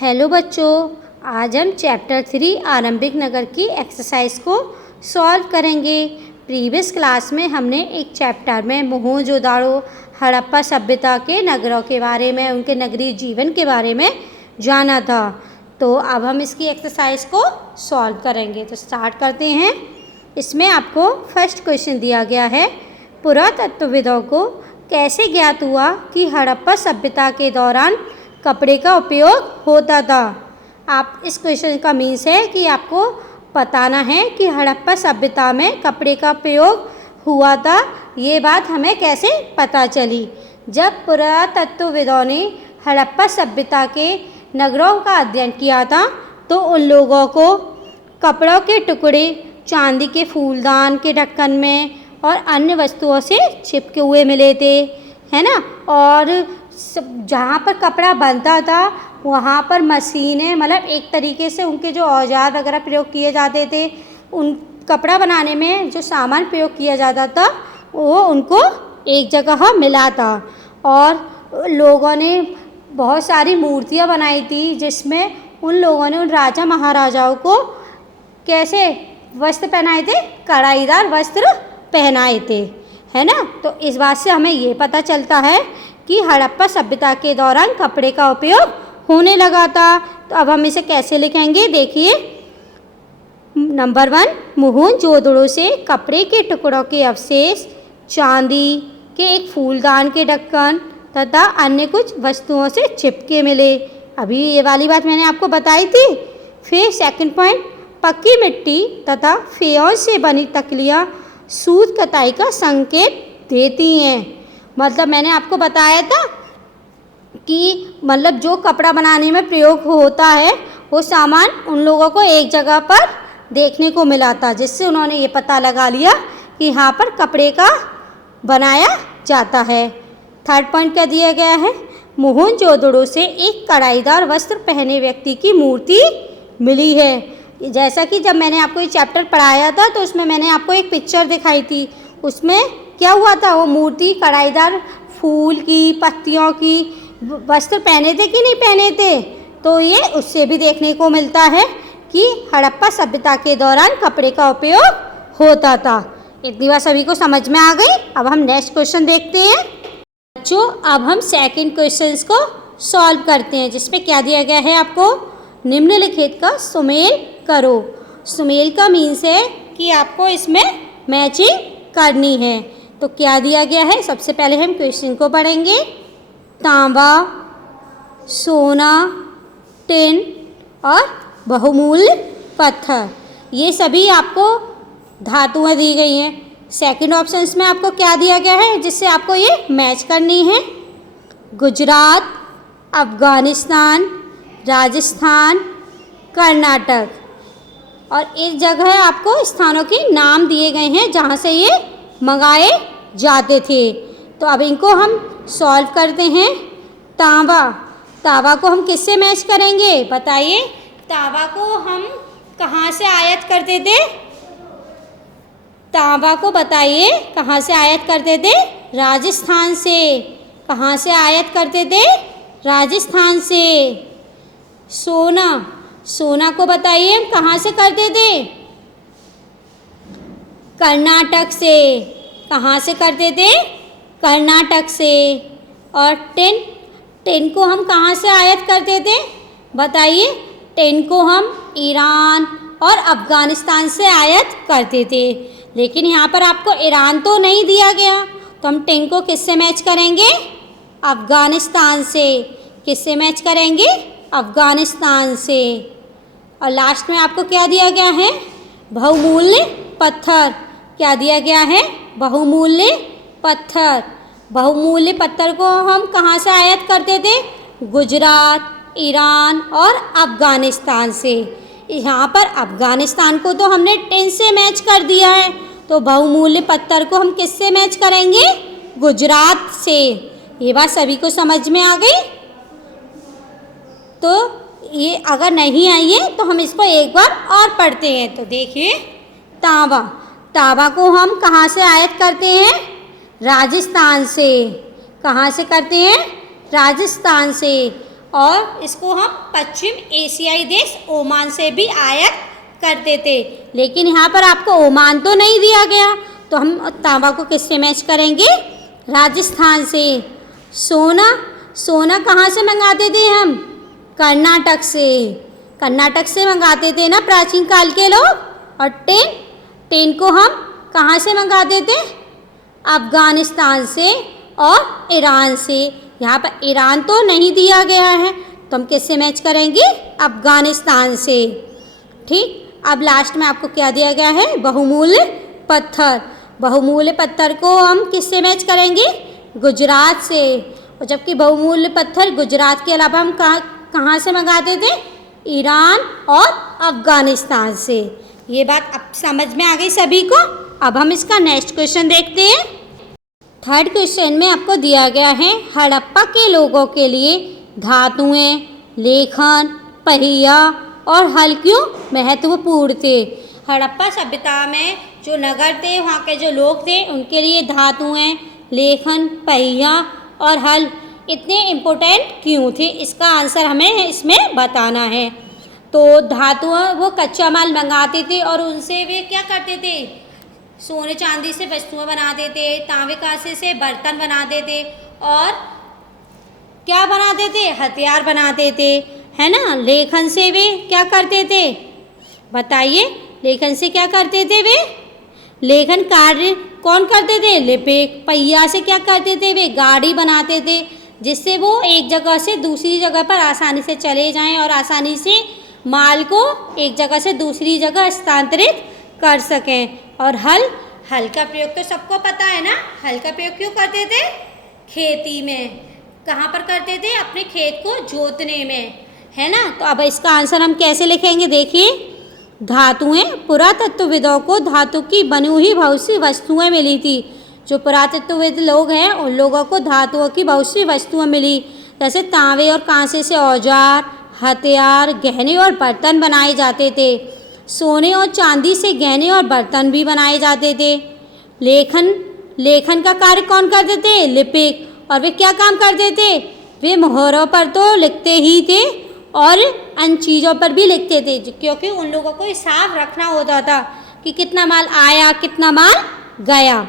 Hello बच्चों, आज हम चैप्टर 3 आरंभिक नगर की एक्सरसाइज को सॉल्व करेंगे। प्रीवियस क्लास में हमने एक चैप्टर में मोहनजोदाड़ो हड़प्पा सभ्यता के नगरों के बारे में, उनके नगरीय जीवन के बारे में जाना था। तो अब हम इसकी एक्सरसाइज को सॉल्व करेंगे। तो स्टार्ट करते हैं। इसमें आपको फर्स्ट क्वेश्चन दिया गया है, पुरातत्वविदों को कैसे ज्ञात हुआ कि हड़प्पा सभ्यता के दौरान कपड़े का उपयोग होता था। आप इस क्वेश्चन का मीन्स है कि आपको बताना है कि हड़प्पा सभ्यता में कपड़े का उपयोग हुआ था। ये बात हमें कैसे पता चली? जब पुरातत्वविदों ने हड़प्पा सभ्यता के नगरों का अध्ययन किया था तो उन लोगों को कपड़ों के टुकड़े चांदी के फूलदान के ढक्कन में और अन्य वस्तुओं से चिपके हुए मिले थे, है ना। और जहाँ पर कपड़ा बनता था वहाँ पर मशीनें, मतलब एक तरीके से उनके जो औजार वगैरह प्रयोग किए जाते थे, उन कपड़ा बनाने में जो सामान प्रयोग किया जाता था वो उनको एक जगह मिला था। और लोगों ने बहुत सारी मूर्तियाँ बनाई थी जिसमें उन लोगों ने उन राजा महाराजाओं को कैसे वस्त्र पहनाए थे, कढ़ाईदार वस्त्र पहनाए थे, है ना। तो इस बात से हमें ये पता चलता है कि हड़प्पा सभ्यता के दौरान कपड़े का उपयोग होने लगा था। तो अब हम इसे कैसे लिखेंगे, देखिए। नंबर 1, मोहनजोदड़ो से कपड़े के टुकड़ों के अवशेष चांदी के एक फूलदान के ढक्कन तथा अन्य कुछ वस्तुओं से चिपके मिले। अभी ये वाली बात मैंने आपको बताई थी। फिर सेकंड पॉइंट, पक्की मिट्टी तथा फेयों से बनी तकलियाँ सूत कताई का संकेत देती हैं। मतलब मैंने आपको बताया था कि मतलब जो कपड़ा बनाने में प्रयोग होता है वो सामान उन लोगों को एक जगह पर देखने को मिला था, जिससे उन्होंने ये पता लगा लिया कि यहाँ पर कपड़े का बनाया जाता है। थर्ड पॉइंट क्या दिया गया है, मोहनजोदड़ो से एक कढ़ाईदार वस्त्र पहने व्यक्ति की मूर्ति मिली है। जैसा कि जब मैंने आपको ये चैप्टर पढ़ाया था तो उसमें मैंने आपको एक पिक्चर दिखाई थी। उसमें क्या हुआ था, वो मूर्ति कढ़ाईदार फूल की, पत्तियों की वस्त्र पहने थे कि नहीं पहने थे। तो ये उससे भी देखने को मिलता है कि हड़प्पा सभ्यता के दौरान कपड़े का उपयोग होता था। इतनी बात सभी को समझ में आ गई। अब हम नेक्स्ट क्वेश्चन देखते हैं बच्चों। अब हम सेकंड क्वेश्चन को सॉल्व करते हैं, जिसमें क्या दिया गया है आपको, निम्नलिखित का सुमेल करो। सुमेल का मीन्स है कि आपको इसमें मैचिंग करनी है। तो क्या दिया गया है, सबसे पहले हम क्वेश्चन को पढ़ेंगे। तांबा, सोना, टिन और बहुमूल्य पत्थर, ये सभी आपको धातुएं दी गई हैं। सेकंड ऑप्शन में आपको क्या दिया गया है जिससे आपको ये मैच करनी है, गुजरात, अफगानिस्तान, राजस्थान, कर्नाटक। और इस जगह आपको स्थानों के नाम दिए गए हैं जहाँ से ये मंगाए जाते थे। तो अब इनको हम सॉल्व करते हैं। तांबा, तांबा को हम किससे मैच करेंगे बताइए। तांबा को हम कहाँ से आयात करते थे, तांबा को बताइए कहाँ से आयात करते थे, राजस्थान से। कहाँ से आयात करते थे, राजस्थान से। सोना, सोना को बताइए हम कहाँ से करते थे, कर्नाटक से। कहाँ से करते थे, कर्नाटक से। और टिन, टिन को हम कहाँ से आयात करते थे बताइए। टिन को हम ईरान और अफ़गानिस्तान से आयात करते थे। लेकिन यहाँ पर आपको ईरान तो नहीं दिया गया, तो हम टिन को किससे मैच करेंगे, अफ़गानिस्तान से। किससे मैच करेंगे, अफ़गानिस्तान से। और लास्ट में आपको क्या दिया गया है, बहुमूल्य पत्थर। क्या दिया गया है, बहुमूल्य पत्थर। बहुमूल्य पत्थर को हम कहाँ से आयात करते थे, गुजरात, ईरान और अफ़गानिस्तान से। यहाँ पर अफ़गानिस्तान को तो हमने टिन से मैच कर दिया है, तो बहुमूल्य पत्थर को हम किससे मैच करेंगे, गुजरात से। ये बात सभी को समझ में आ गई। तो ये अगर नहीं आई है तो हम इसको एक बार और पढ़ते हैं। तो देखिए, तांबा, तांबा को हम कहाँ से आयात करते हैं, राजस्थान से। कहाँ से करते हैं, राजस्थान से। और इसको हम पश्चिम एशियाई देश ओमान से भी आयात करते थे। लेकिन यहाँ पर आपको ओमान तो नहीं दिया गया, तो हम तांबा को किससे मैच करेंगे? राजस्थान से। सोना कहाँ से मंगाते थे हम? कर्नाटक से मंगाते थे ना प्राचीन काल के लोग। और टेन को हम कहाँ से मंगाते थे? अफ़गानिस्तान से और ईरान से। यहाँ पर ईरान तो नहीं दिया गया है, तो हम किससे मैच करेंगे? अफ़गानिस्तान से। ठीक, अब लास्ट में आपको क्या दिया गया है? बहुमूल्य पत्थर। बहुमूल्य पत्थर को हम किससे मैच करेंगे? गुजरात से। और जबकि बहुमूल्य पत्थर गुजरात के अलावा हम कहाँ से मंगाते थे? ईरान और अफ़गानिस्तान से। ये बात अब समझ में आ गई सभी को। अब हम इसका नेक्स्ट क्वेश्चन देखते हैं। थर्ड क्वेश्चन में आपको दिया गया है हड़प्पा के लोगों के लिए धातुएं, लेखन, पहिया और हल क्यों महत्वपूर्ण थे? हड़प्पा सभ्यता में जो नगर थे, वहाँ के जो लोग थे, उनके लिए धातुएं, लेखन, पहिया और हल इतने इम्पोर्टेंट क्यों थे? इसका आंसर हमें इसमें बताना है। तो धातुएं वो कच्चा माल मंगाते थे और उनसे वे क्या करते थे? सोने चांदी से वस्तुएं बनाते थे, तांबे कांसे से बर्तन बनाते थे और क्या बनाते थे? हथियार बनाते थे, है ना। लेखन से वे क्या करते थे? बताइए, लेखन से क्या करते थे वे? लेखन कार्य कौन करते थे? लिपिक। पहिया से क्या करते थे वे? गाड़ी बनाते थे, जिससे वो एक जगह से दूसरी जगह पर आसानी से चले जाएं और आसानी से माल को एक जगह से दूसरी जगह स्थानांतरित कर सकें। और हल का प्रयोग तो सबको पता है ना। हल का प्रयोग क्यों करते थे? खेती में। कहाँ पर करते थे? अपने खेत को जोतने में, है ना। तो अब इसका आंसर हम कैसे लिखेंगे? देखिए, धातुएं, पुरातत्वविदों को धातु की बनी हुई बहुत सी वस्तुएं मिली थी। जो पुरातत्वविद लोग हैं, उन लोगों को धातुओं की बहुत सी वस्तुएं मिली, जैसे तांबे और कांसे से औजार, हथियार, गहने और बर्तन बनाए जाते थे। सोने और चांदी से गहने और बर्तन भी बनाए जाते थे। लेखन का कार्य कौन करते थे? लिपिक। और वे क्या काम करते थे? वे मोहरों पर तो लिखते ही थे और अन्य चीज़ों पर भी लिखते थे, क्योंकि उन लोगों को हिसाब रखना होता था कि कितना माल आया, कितना माल गया।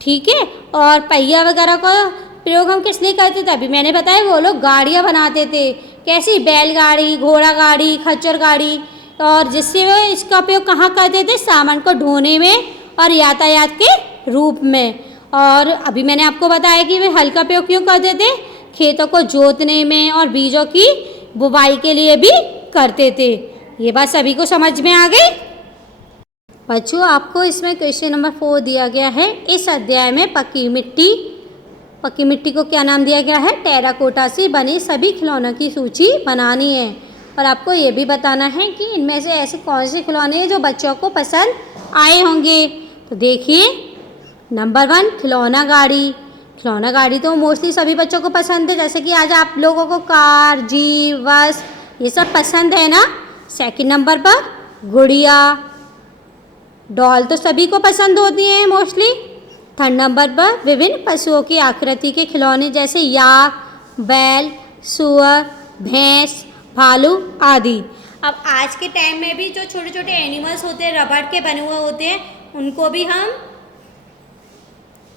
ठीक है। और पहिया वगैरह का प्रयोग हम किस लिए करते थे? अभी मैंने बताया, वो लोग गाड़ियाँ बनाते थे। कैसी? बैलगाड़ी, घोड़ा गाड़ी, खच्चर गाड़ी। और जिससे वे इसका उपयोग कहाँ करते थे? सामान को ढोने में और यातायात के रूप में। और अभी मैंने आपको बताया कि वे हल का प्रयोग क्यों करते थे? खेतों को जोतने में और बीजों की बुवाई के लिए भी करते थे। ये बात सभी को समझ में आ गई? बच्चों, आपको इसमें क्वेश्चन नंबर 4 दिया गया है। इस अध्याय में पक्की मिट्टी को क्या नाम दिया गया है? टेराकोटा से बने सभी खिलौनों की सूची बनानी है। और आपको ये भी बताना है कि इनमें से ऐसे कौन से खिलौने हैं जो बच्चों को पसंद आए होंगे। तो देखिए, नंबर 1 खिलौना गाड़ी। खिलौना गाड़ी तो मोस्टली सभी बच्चों को पसंद है, जैसे कि आज आप लोगों को कार, जीप, बस ये सब पसंद है ना। सेकंड नंबर पर गुड़िया, डॉल तो सभी को पसंद होती हैं मोस्टली। थर्ड नंबर पर विभिन्न पशुओं की आकृति के खिलौने, जैसे याक, बैल, सुअर, भैंस, भालू आदि। अब आज के टाइम में भी जो छोटे छोटे एनिमल्स होते हैं, रबड़ के बने हुए होते हैं, उनको भी हम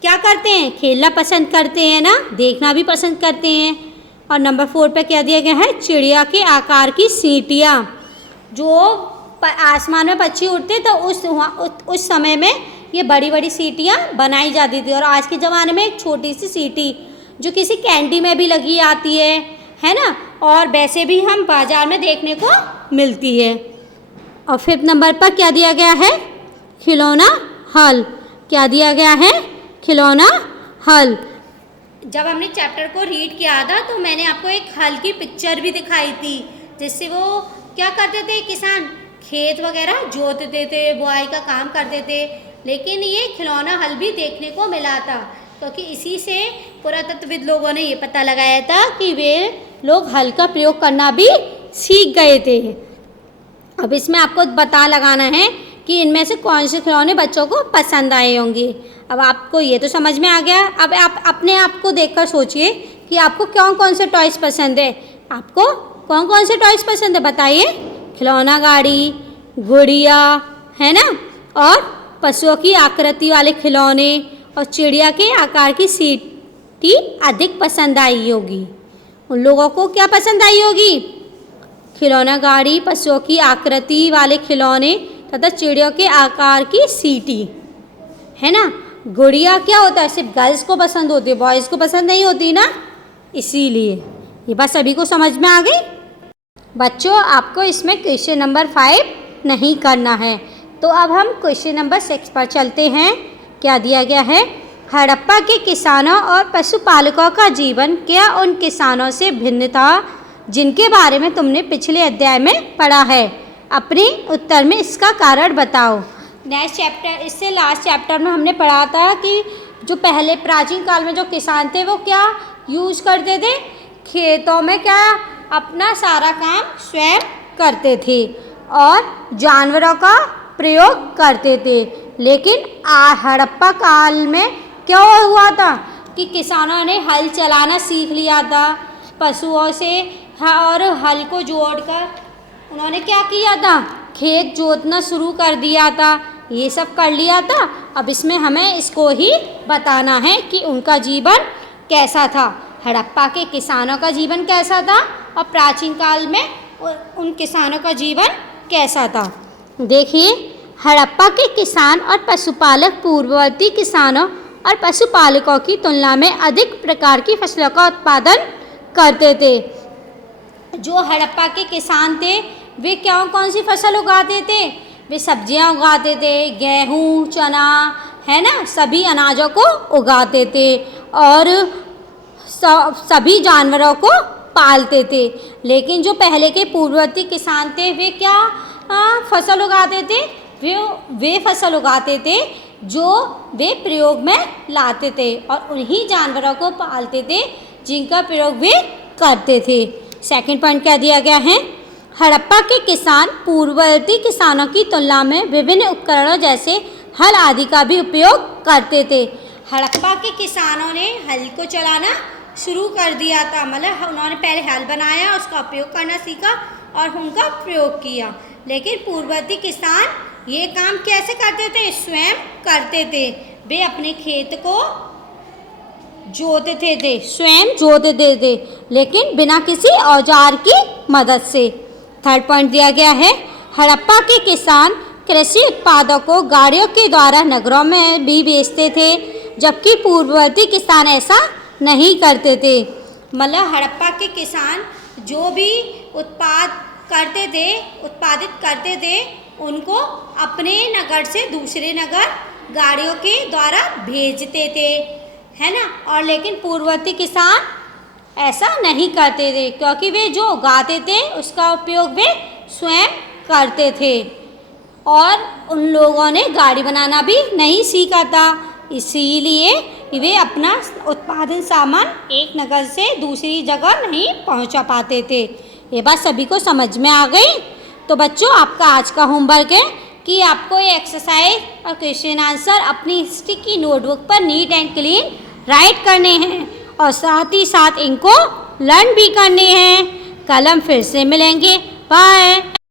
क्या करते हैं? खेलना पसंद करते हैं ना, देखना भी पसंद करते हैं। और नंबर 4 पे क्या दिया गया है? चिड़िया के आकार की सीटियाँ। जो आसमान में पक्षी उड़ते तो उस समय में ये बड़ी बड़ी सीटियाँ बनाई जाती थी। और आज के ज़माने में एक छोटी सी सीटी जो किसी कैंडी में भी लगी आती है ना, और वैसे भी हम बाज़ार में देखने को मिलती है। और 5th नंबर पर क्या दिया गया है? खिलौना हल। क्या दिया गया है? खिलौना हल। जब हमने चैप्टर को रीड किया था तो मैंने आपको एक हल की पिक्चर भी दिखाई थी, जिससे वो क्या करते थे? किसान खेत वगैरह जोतते थे, बुआई का काम करते थे। लेकिन ये खिलौना हल भी देखने को मिला था, क्योंकि इसी से पुरातत्वविद लोगों ने ये पता लगाया था कि वे लोग हल का प्रयोग करना भी सीख गए थे। अब इसमें आपको पता लगाना है कि इनमें से कौन से खिलौने बच्चों को पसंद आए होंगे। अब आपको ये तो समझ में आ गया। अब आप अपने आप को देखकर सोचिए कि आपको कौन कौन से टॉयज़ पसंद है। आपको कौन कौन से टॉयज पसंद है बताइए? खिलौना गाड़ी, गुड़िया, है ना, और पशुओं की आकृति वाले खिलौने और चिड़िया के आकार की सीटी अधिक पसंद आई होगी। उन लोगों को क्या पसंद आई होगी? खिलौना गाड़ी, पशुओं की आकृति वाले खिलौने तथा चिड़ियों के आकार की सीटी, है ना। गुड़िया क्या होता है? सिर्फ गर्ल्स को पसंद होती है, बॉयज़ को पसंद नहीं होती ना, इसीलिए। ये बात सभी को समझ में आ गई? बच्चों, आपको इसमें क्वेश्चन नंबर 5 नहीं करना है। तो अब हम क्वेश्चन नंबर 6 पर चलते हैं। क्या दिया गया है? हड़प्पा के किसानों और पशुपालकों का जीवन क्या उन किसानों से भिन्न था जिनके बारे में तुमने पिछले अध्याय में पढ़ा है? अपने उत्तर में इसका कारण बताओ। नेक्स्ट चैप्टर, इससे लास्ट चैप्टर में हमने पढ़ा था कि जो पहले प्राचीन काल में जो किसान थे वो क्या यूज़ करते थे? खेतों में क्या अपना सारा काम स्वयं करते थे और जानवरों का प्रयोग करते थे। लेकिन हड़प्पा काल में क्या हुआ था कि किसानों ने हल चलाना सीख लिया था पशुओं से, और हल को जोड़कर उन्होंने क्या किया था? खेत जोतना शुरू कर दिया था। ये सब कर लिया था। अब इसमें हमें इसको ही बताना है कि उनका जीवन कैसा था। हड़प्पा के किसानों का जीवन कैसा था और प्राचीन काल में उन किसानों का जीवन कैसा था। देखिए, हड़प्पा के किसान और पशुपालक पूर्ववर्ती किसानों और पशुपालकों की तुलना में अधिक प्रकार की फसलों का उत्पादन करते थे। जो हड़प्पा के किसान थे वे कौन सी फसल उगाते थे? वे सब्जियां उगाते थे, गेहूँ, चना, है ना, सभी अनाजों को उगाते थे और सभी जानवरों को पालते थे। लेकिन जो पहले के पूर्ववर्ती किसान थे वे क्या फसल उगाते थे? वे फसल उगाते थे जो वे प्रयोग में लाते थे और उन्हीं जानवरों को पालते थे जिनका प्रयोग वे करते थे। सेकंड पॉइंट क्या दिया गया है? हड़प्पा के किसान पूर्ववर्ती किसानों की तुलना में विभिन्न उपकरणों जैसे हल आदि का भी उपयोग करते थे। हड़प्पा के किसानों ने हल को चलाना शुरू कर दिया था, मतलब उन्होंने पहले हल बनाया, उसका उपयोग करना सीखा और उनका प्रयोग किया। लेकिन पूर्ववर्ती किसान ये काम कैसे करते थे? स्वयं करते थे। वे अपने खेत को जोतते थे, स्वयं जोतते थे, लेकिन बिना किसी औजार की मदद से। थर्ड पॉइंट दिया गया है, हड़प्पा के किसान कृषि उत्पादों को गाड़ियों के द्वारा नगरों में भी बेचते थे, जबकि पूर्ववर्ती किसान ऐसा नहीं करते थे। मतलब हड़प्पा के किसान जो भी उत्पादित करते थे उनको अपने नगर से दूसरे नगर गाड़ियों के द्वारा भेजते थे, है ना। और लेकिन पूर्ववर्ती किसान ऐसा नहीं करते थे क्योंकि वे जो उगाते थे उसका उपयोग वे स्वयं करते थे और उन लोगों ने गाड़ी बनाना भी नहीं सीखा था, इसीलिए वे अपना उत्पादन सामान एक नगर से दूसरी जगह नहीं पहुंचा पाते थे। ये बात सभी को समझ में आ गई? तो बच्चों, आपका आज का होमवर्क है कि आपको ये एक्सरसाइज और क्वेश्चन आंसर अपनी हिस्ट्री की नोटबुक पर नीट एंड क्लीन राइट करने हैं और साथ ही साथ इनको लर्न भी करने हैं। कल हम फिर से मिलेंगे। बाय।